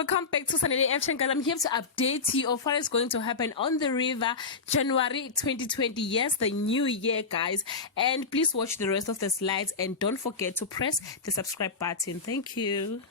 welcome back to Sanele Action, guys. I'm here to update you of what is going to happen on the river January 2020. Yes, the new year, guys. And please watch the rest of the slides and don't forget to press the subscribe button. Thank you.